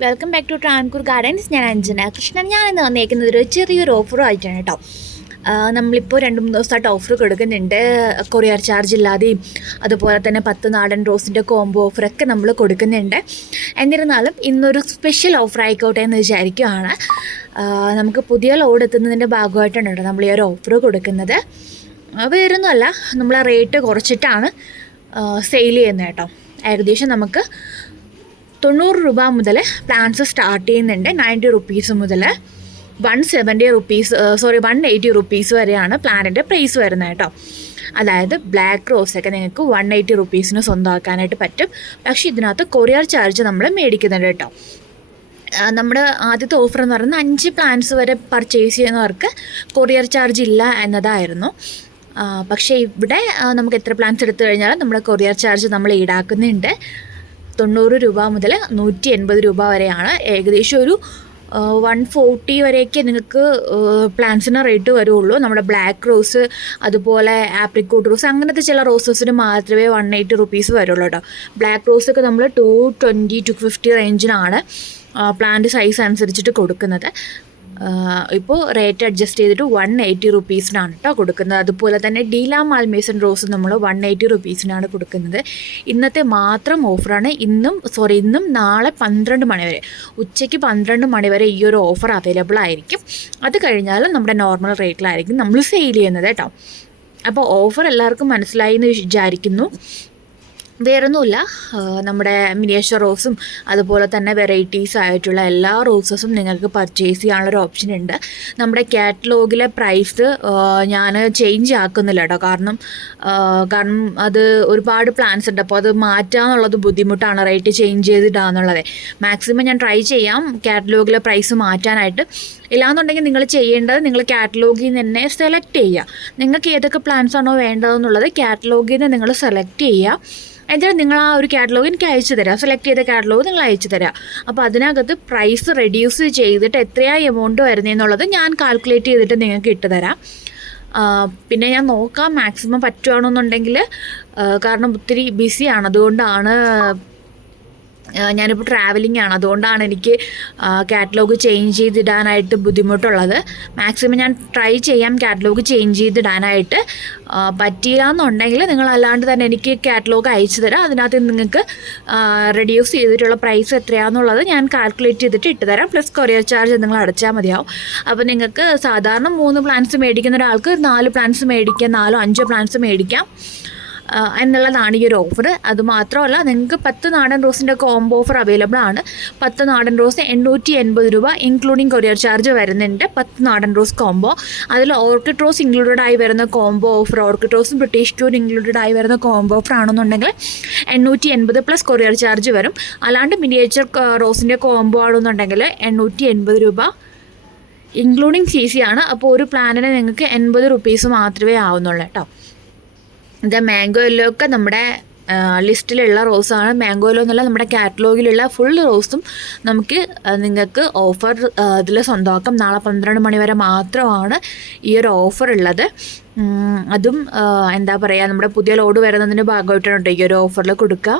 Welcome back to Travancore gardens ഞാൻ അഞ്ജന. കൃഷ്ണൻ ഞാൻ ഇന്ന് വന്നേക്കുന്നത് ഒരു ചെറിയൊരു ഓഫറും ആയിട്ടാണ് കേട്ടോ. ആ, നമ്മളിപ്പോൾ രണ്ട് മൂന്ന് ദിവസമായിട്ട് ഓഫർ കൊടുക്കുന്നുണ്ട്. കൊറിയർ ചാർജ് ഇല്ലാതെയും അതുപോലെ തന്നെ പത്ത് നാടൻ റോസിന്റെ കോംബോ ഓഫറൊക്കെ നമ്മൾ കൊടുക്കുന്നുണ്ട്. എന്നിരുന്നാലും ഇന്നൊരു സ്പെഷ്യൽ ഓഫർ ആയിക്കോട്ടെ എന്ന് വിചാരിക്കുകയാണ് ആ, നമുക്ക് പുതിയ ലോഡ് എത്തുന്നതിന്റെ ഭാഗമായിട്ടാണ് കേട്ടോ നമ്മൾ ഈ ഒരു ഓഫർ കൊടുക്കുന്നത്. ആ, വേറൊന്നുമല്ല നമ്മൾ റേറ്റ് കുറച്ചിട്ടാണ് സെയിൽ ചെയ്യുന്നത് കേട്ടോ. ഏകദേശം നമുക്ക് തൊണ്ണൂറ് രൂപ മുതൽ പ്ലാൻസ് സ്റ്റാർട്ട് ചെയ്യുന്നുണ്ട്. നയന്റി റുപ്പീസ് മുതൽ one seventy rupees sorry one eighty rupees വരെയാണ് പ്ലാനിന്റെ പ്രൈസ് വരുന്നത് കേട്ടോ. അതായത് ബ്ലാക്ക് റോസ് ഒക്കെ നിങ്ങൾക്ക് വൺ എയ്റ്റി റുപ്പീസിന് സ്വന്തമാക്കാനായിട്ട് പറ്റും. പക്ഷേ ഇതിനകത്ത് കൊറിയർ ചാർജ് നമ്മൾ മേടിക്കുന്നുണ്ട് കേട്ടോ. നമ്മുടെ ആദ്യത്തെ ഓഫർ എന്ന് പറയുന്നത് അഞ്ച് പ്ലാൻസ് വരെ പർച്ചേസ് ചെയ്യുന്നവർക്ക് കൊറിയർ ചാർജ് ഇല്ല എന്നതായിരുന്നു. പക്ഷേ ഇവിടെ നമുക്ക് എത്ര പ്ലാൻസ് എടുത്തു കഴിഞ്ഞാലും നമ്മുടെ കൊറിയർ ചാർജ് നമ്മൾ ഈടാക്കുന്നുണ്ട്. തൊണ്ണൂറ് രൂപ മുതൽ നൂറ്റി എൺപത് രൂപ വരെയാണ്. ഏകദേശം ഒരു വൺ ഫോർട്ടി വരെയൊക്കെ നിങ്ങൾക്ക് പ്ലാന്റ്സിന് റേറ്റ് വരുള്ളൂ. നമ്മുടെ ബ്ലാക്ക് റോസ് അതുപോലെ ആപ്രിക്കോട്ട് റോസ് അങ്ങനത്തെ ചില റോസസിന് മാത്രമേ വൺ എയ്റ്റി റുപ്പീസ് വരുള്ളൂ കേട്ടോ ബ്ലാക്ക് റോസൊക്കെ നമ്മൾ ടു ട്വന്റി ടു ഫിഫ്റ്റി റേഞ്ചിനാണ് പ്ലാന്റ് സൈസ് അനുസരിച്ചിട്ട് കൊടുക്കുന്നത്. ഇപ്പോൾ റേറ്റ് അഡ്ജസ്റ്റ് ചെയ്തിട്ട് വൺ എയ്റ്റി റുപ്പീസിനാണ് കേട്ടോ കൊടുക്കുന്നത്. അതുപോലെ തന്നെ ഡീല മാൽമേസൺ റോസ് നമ്മൾ വൺ എയ്റ്റി റുപ്പീസിനാണ് കൊടുക്കുന്നത്. ഇന്നത്തെ മാത്രം ഓഫറാണ് ഇന്നും സോറി ഇന്നും നാളെ പന്ത്രണ്ട് മണി വരെ. ഉച്ചയ്ക്ക് പന്ത്രണ്ട് മണി വരെ ഈ ഒരു ഓഫർ അവൈലബിൾ ആയിരിക്കും. അത് കഴിഞ്ഞാൽ നമ്മുടെ നോർമൽ റേറ്റിലായിരിക്കും നമ്മൾ സെയിൽ ചെയ്യുന്നത് കേട്ടോ അപ്പോൾ ഓഫർ എല്ലാവർക്കും മനസ്സിലായി എന്ന് വിചാരിക്കുന്നു. വേറൊന്നുമില്ല. നമ്മുടെ മിനിയേച്ചർ റോസും അതുപോലെ തന്നെ വെറൈറ്റീസ് ആയിട്ടുള്ള എല്ലാ റോസസും നിങ്ങൾക്ക് പർച്ചേസ് ചെയ്യാനുള്ളൊരു ഓപ്ഷൻ ഉണ്ട്. നമ്മുടെ കാറ്റലോഗിലെ പ്രൈസ് ഞാൻ ചേഞ്ച് ആക്കുന്നില്ല കേട്ടോ കാരണം കാരണം അത് ഒരുപാട് പ്ലാൻസ് ഉണ്ട്. അപ്പോൾ അത് മാറ്റാന്നുള്ളത് ബുദ്ധിമുട്ടാണ്. റേറ്റ് ചേഞ്ച് ചെയ്തിട്ടാന്നുള്ളത് മാക്സിമം ഞാൻ ട്രൈ ചെയ്യാം. കാറ്റലോഗിലെ പ്രൈസ് മാറ്റാനായിട്ട്. ഇല്ലാന്നുണ്ടെങ്കിൽ നിങ്ങൾ ചെയ്യേണ്ടത് നിങ്ങൾ കാറ്റലോഗിൽ നിന്ന് തന്നെ സെലക്ട് ചെയ്യുക. നിങ്ങൾക്ക് ഏതൊക്കെ പ്ലാൻസ് ആണോ വേണ്ടതെന്നുള്ളത് കാറ്റലോഗിൽ നിന്ന് നിങ്ങൾ സെലക്ട് ചെയ്യുക. എന്നിട്ട് നിങ്ങൾ ആ ഒരു കാറ്റലോഗ് എനിക്ക് അയച്ചു തരാം. സെലക്ട് ചെയ്ത കാറ്റലോഗ് നിങ്ങൾ അയച്ചു തരാം. അപ്പോൾ അതിനകത്ത് പ്രൈസ് റെഡ്യൂസ് ചെയ്തിട്ട് എത്രയാ എമൗണ്ട് വരുന്നതെന്നുള്ളത് ഞാൻ കാൽക്കുലേറ്റ് ചെയ്തിട്ട് നിങ്ങൾക്ക് ഇട്ട് തരാം. പിന്നെ ഞാൻ നോക്കാം മാക്സിമം പറ്റുകയാണെന്നുണ്ടെങ്കിൽ കാരണം ഒത്തിരി ബിസിയാണ് അതുകൊണ്ടാണ് ഞാനിപ്പോൾ ട്രാവലിംഗ് ആണ്. അതുകൊണ്ടാണ് എനിക്ക് കാറ്റലോഗ് ചേഞ്ച് ചെയ്തിടാനായിട്ട് ബുദ്ധിമുട്ടുള്ളത്. മാക്സിമം ഞാൻ ട്രൈ ചെയ്യാം കാറ്റലോഗ് ചേഞ്ച് ചെയ്തിടാനായിട്ട്. പറ്റിയില്ല എന്നുണ്ടെങ്കിൽ നിങ്ങൾ അല്ലാണ്ട് തന്നെ എനിക്ക് കാറ്റലോഗ് അയച്ചു തരാം. അതിനകത്ത് നിങ്ങൾക്ക് റെഡ്യൂസ് ചെയ്തിട്ടുള്ള പ്രൈസ് എത്രയാണെന്നുള്ളത് ഞാൻ കാൽക്കുലേറ്റ് ചെയ്തിട്ട് ഇട്ട് തരാം. പ്ലസ് കൊറിയർ ചാർജ് നിങ്ങൾ അടച്ചാൽ മതിയാവും. അപ്പോൾ നിങ്ങൾക്ക് സാധാരണ മൂന്ന് പ്ലാൻസ് മേടിക്കുന്ന ഒരാൾക്ക് നാല് പ്ലാൻസ് മേടിക്കാം നാലോ അഞ്ചോ പ്ലാൻസ് മേടിക്കാം. എന്നുള്ളതാണ് ഈ ഒരു ഓഫർ അതുമാത്രമല്ല നിങ്ങൾക്ക് പത്ത് നാടൻ റോസിന്റെ കോംബോ ഓഫർ അവൈലബിൾ ആണ്. പത്ത് നാടൻ റോസ് എണ്ണൂറ്റി എൺപത് രൂപ ഇൻക്ലൂഡിങ് കൊറിയർ ചാർജ് വരുന്നുണ്ട്. പത്ത് നാടൻ റോസ് കോംബോ അതിൽ ഓർക്കിഡ് റോസ് ഇൻക്ലൂഡഡ് ആയി വരുന്ന കോംബോ ഓഫർ ഓർക്കിഡ് റോസും ബ്രിട്ടീഷ് ക്യൂർ ഇൻക്ലൂഡഡ് ആയി വരുന്ന കോംബോ ഓഫർ ആണെന്നുണ്ടെങ്കിൽ എണ്ണൂറ്റി എൺപത് പ്ലസ് കൊറിയർ ചാർജ് വരും. അല്ലാണ്ട് മിനിയേച്ചർ റോസിന്റെ കോംബോ ആണെന്നുണ്ടെങ്കിൽ എണ്ണൂറ്റി എൺപത് രൂപ ഇൻക്ലൂഡിങ് സി സി ആണ്. അപ്പോൾ ഒരു പ്ലാനിന് നിങ്ങൾക്ക് എൺപത് റുപ്പീസ് മാത്രമേ ആവുന്നുള്ളൂ കേട്ടോ. ഇത് മാംഗോ യെല്ലോ ഒക്കെ നമ്മുടെ ലിസ്റ്റിലുള്ള റോസാണ് മാംഗോ യെല്ലോ എന്നുള്ള നമ്മുടെ കാറ്റലോഗിലുള്ള ഫുൾ റോസും നമുക്ക് നിങ്ങൾക്ക് ഓഫർ ഇതിൽ സ്വന്തമാക്കാം. നാളെ പന്ത്രണ്ട് മണി വരെ മാത്രമാണ് ഈ ഒരു ഓഫർ ഉള്ളത്. അതും എന്താ പറയുക നമ്മുടെ പുതിയ ലോഡ് വരുന്നതിന്റെ ഭാഗമായിട്ടാണ് കേട്ടോ ഈ ഒരു ഓഫറിൽ കൊടുക്കുക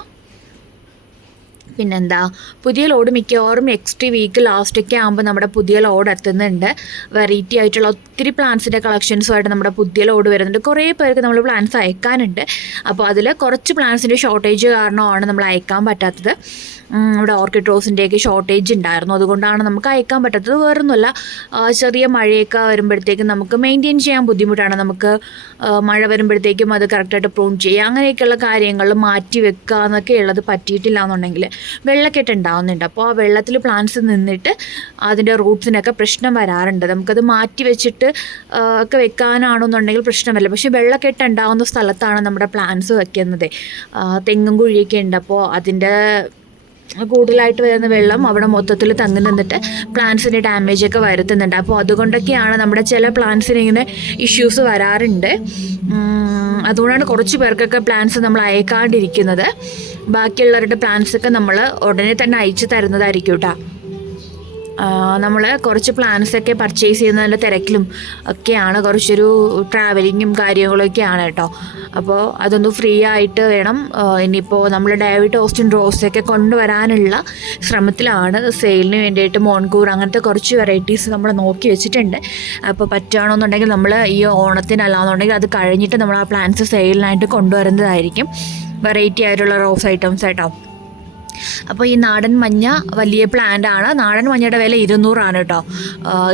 പിന്നെന്താ പുതിയ ലോഡ് മിക്കവാറും നെക്സ്റ്റ് വീക്ക് ലാസ്റ്റൊക്കെ ആകുമ്പോൾ നമ്മുടെ പുതിയ ലോഡ് എത്തുന്നുണ്ട്. വെറൈറ്റി ആയിട്ടുള്ള ഒത്തിരി പ്ലാൻസിന്റെ കളക്ഷൻസുമായിട്ട് നമ്മുടെ പുതിയ ലോഡ് വരുന്നുണ്ട്. കുറേ പേർക്ക് നമ്മൾ പ്ലാൻസ് അയക്കാനുണ്ട്. അപ്പോൾ അതിൽ കുറച്ച് പ്ലാൻസിന്റെ ഷോർട്ടേജ് കാരണമാണ് നമ്മൾ അയക്കാൻ പറ്റാത്തത്. നമ്മുടെ ഓർക്കിഡ് റോസിന്റെയൊക്കെ ഷോർട്ടേജ് ഉണ്ടായിരുന്നു. അതുകൊണ്ടാണ് നമുക്ക് അയക്കാൻ പറ്റാത്തത്. വേറൊന്നുമല്ല ചെറിയ മഴയൊക്കെ വരുമ്പോഴത്തേക്കും നമുക്ക് മെയിന്റെയിൻ ചെയ്യാൻ ബുദ്ധിമുട്ടാണ്. നമുക്ക് മഴ വരുമ്പോഴത്തേക്കും അത് കറക്റ്റായിട്ട് പ്രൂൺ ചെയ്യുക. അങ്ങനെയൊക്കെയുള്ള കാര്യങ്ങൾ മാറ്റി വെക്കുക എന്നൊക്കെ ഉള്ളത് പറ്റിയിട്ടില്ല എന്നുണ്ടെങ്കിൽ വെള്ളക്കെട്ട് ഉണ്ടാവുന്നുണ്ട്. അപ്പോൾ ആ വെള്ളത്തിൽ പ്ലാന്റ്സ് നിന്നിട്ട് അതിന്റെ റൂട്ട്സിനൊക്കെ പ്രശ്നം വരാറുണ്ട്. നമുക്കത് മാറ്റി വെച്ചിട്ട് ഒക്കെ വെക്കാനാണെന്നുണ്ടെങ്കിൽ പ്രശ്നമല്ല. പക്ഷേ വെള്ളക്കെട്ട് ഉണ്ടാവുന്ന സ്ഥലത്താണ് നമ്മുടെ പ്ലാന്റ്സ് വെക്കുന്നത്. തെങ്ങും കുഴിയൊക്കെ ഉണ്ട്. അപ്പോൾ അതിന്റെ കൂടുതലായിട്ട് വരുന്ന വെള്ളം അവിടെ മൊത്തത്തിൽ തങ്ങി നിന്നിട്ട് പ്ലാന്റ്സിന് ഡാമേജ് ഒക്കെ വരുത്തുന്നുണ്ട്. അപ്പോൾ അതുകൊണ്ടൊക്കെയാണ് നമ്മുടെ ചില പ്ലാന്റ്സിന് ഇങ്ങനെ ഇഷ്യൂസ് വരാറുണ്ട്. അതുകൊണ്ടാണ് കുറച്ച് പേർക്കൊക്കെ പ്ലാന്റ്സ് നമ്മൾ അയക്കാണ്ടിരിക്കുന്നത്. ബാക്കിയുള്ളവരുടെ പ്ലാന്റ്സ് ഒക്കെ നമ്മൾ ഉടനെ തന്നെ അയച്ചു തരുന്നതായിരിക്കും കേട്ടോ നമ്മൾ കുറച്ച് പ്ലാൻസൊക്കെ പർച്ചേസ് ചെയ്യുന്നതിന്റെ തിരക്കിലും ഒക്കെയാണ് കുറച്ചൊരു ട്രാവലിങ്ങും കാര്യങ്ങളൊക്കെയാണ് കേട്ടോ അപ്പോൾ അതൊന്ന് ഫ്രീ ആയിട്ട് വേണം. ഇനിയിപ്പോൾ നമ്മൾ ഡേവിഡ് ഓസ്റ്റിൻ ഒക്കെ കൊണ്ടുവരാനുള്ള ശ്രമത്തിലാണ് സെയിലിന് വേണ്ടിയിട്ട് മോൺകൂർ അങ്ങനത്തെ കുറച്ച് വെറൈറ്റീസ് നമ്മൾ നോക്കി വെച്ചിട്ടുണ്ട്. അപ്പോൾ പറ്റുകയാണെന്നുണ്ടെങ്കിൽ നമ്മൾ ഈ ഓണത്തിനല്ലാന്നുണ്ടെങ്കിൽ അത് കഴിഞ്ഞിട്ട് നമ്മൾ ആ പ്ലാന്റ്സ് സെയിലിനായിട്ട് കൊണ്ടുവരുന്നതായിരിക്കും. വെറൈറ്റി ആയിട്ടുള്ള റോസ് ഐറ്റംസ് ആയിട്ടോ. അപ്പോൾ ഈ നാടൻ മഞ്ഞ വലിയ പ്ലാന്റ് ആണ്. നാടൻ മഞ്ഞയുടെ വില ഇരുന്നൂറാണ് കേട്ടോ.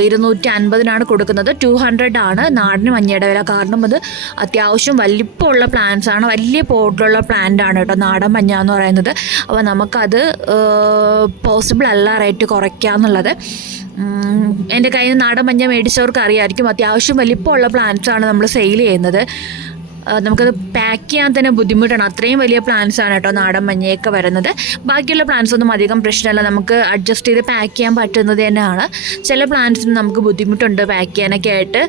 ഇരുന്നൂറ്റി അൻപതിനാണ് കൊടുക്കുന്നത്. ടു ഹൺഡ്രഡ് ആണ് നാടൻ മഞ്ഞയുടെ വില. കാരണം അത് അത്യാവശ്യം വലിപ്പമുള്ള പ്ലാന്റ്സ് ആണ്. വലിയ പോട്ടിലുള്ള പ്ലാന്റ് ആണ് കേട്ടോ നാടൻ മഞ്ഞ എന്ന് പറയുന്നത്. അപ്പോൾ നമുക്കത് പോസിബിൾ അല്ല റേറ്റ് കുറയ്ക്കാന്നുള്ളത് എന്റെ കയ്യിൽ നിന്ന് നാടൻ മഞ്ഞ മേടിച്ചവർക്ക് അറിയാമായിരിക്കും അത്യാവശ്യം വലിപ്പമുള്ള പ്ലാന്റ്സ് ആണ് നമ്മൾ സെയിൽ ചെയ്യുന്നത്. നമുക്കത് പാക്ക് ചെയ്യാൻ തന്നെ ബുദ്ധിമുട്ടാണ്. അത്രയും വലിയ പ്ലാന്റ്സ് ആണ് കേട്ടോ നാടൻ മഞ്ഞയൊക്കെ വരുന്നത്. ബാക്കിയുള്ള പ്ലാന്റ്സ് ഒന്നും അധികം പ്രശ്നമല്ല. നമുക്ക് അഡ്ജസ്റ്റ് ചെയ്ത് പാക്ക് ചെയ്യാൻ പറ്റുന്നത് തന്നെയാണ്. ചില പ്ലാന്റ്സിന് നമുക്ക് ബുദ്ധിമുട്ടുണ്ട് പാക്ക് ചെയ്യാനൊക്കെ ആയിട്ട്.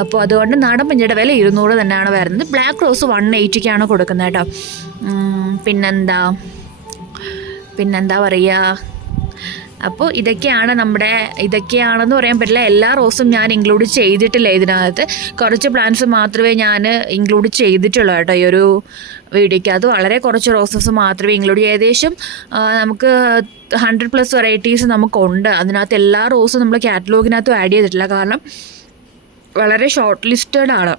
അപ്പോൾ അതുകൊണ്ട് നാടൻ മഞ്ഞയുടെ വില ഇരുന്നൂറ് തന്നെയാണ് വരുന്നത്. ബ്ലാക്ക് റോസ് വൺ എയ്റ്റിക്കാണ് കൊടുക്കുന്നത് കേട്ടോ. പിന്നെന്താ? പിന്നെന്താ പറയുക അപ്പോൾ ഇതൊക്കെയാണ് നമ്മുടെ ഇതൊക്കെയാണെന്ന് പറയാൻ പറ്റില്ല. എല്ലാ റോസും ഞാൻ ഇൻക്ലൂഡ് ചെയ്തിട്ടില്ല ഇതിനകത്ത്. കുറച്ച് പ്ലാന്റ്സ് മാത്രമേ ഞാൻ ഇൻക്ലൂഡ് ചെയ്തിട്ടുള്ളൂ കേട്ടോ ഈ ഒരു വീഡിയോയ്ക്ക്. അത് വളരെ കുറച്ച് റോസസ് മാത്രമേ ഇൻക്ലൂഡ് ചെയ്യൂ. ഏകദേശം നമുക്ക് ഹൺഡ്രഡ് പ്ലസ് വെറൈറ്റീസ് നമുക്കുണ്ട്. അതിനകത്ത് എല്ലാ റോസും നമ്മൾ കാറ്റലോഗിനകത്തും ആഡ് ചെയ്തിട്ടില്ല. കാരണം വളരെ ഷോർട്ട് ലിസ്റ്റഡ് ആണ്.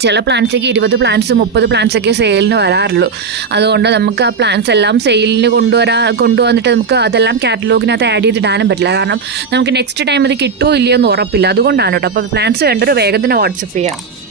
ചില പ്ലാൻസൊക്കെ ഇരുപത് പ്ലാന്റ്സ് മുപ്പത് പ്ലാന്റ്സ് ഒക്കെ സെയിലിന് വരാറുള്ളൂ. അതുകൊണ്ട് നമുക്ക് ആ പ്ലാന്റ്സ് എല്ലാം സെയിലിന് കൊണ്ടുവരാ കൊണ്ടുവന്നിട്ട് നമുക്ക് അതെല്ലാം കാറ്റലോഗിനകത്ത് ആഡ് ചെയ്തിടാനും പറ്റില്ല. കാരണം നമുക്ക് നെക്സ്റ്റ് ടൈം അത് കിട്ടുമോ ഇല്ലയോ എന്ന് ഉറപ്പില്ല. അതുകൊണ്ടാണ് കേട്ടോ അപ്പോൾ പ്ലാന്റ്സ് വേണ്ടൊരു വേഗം തന്നെ വാട്സപ്പ് ചെയ്യാം.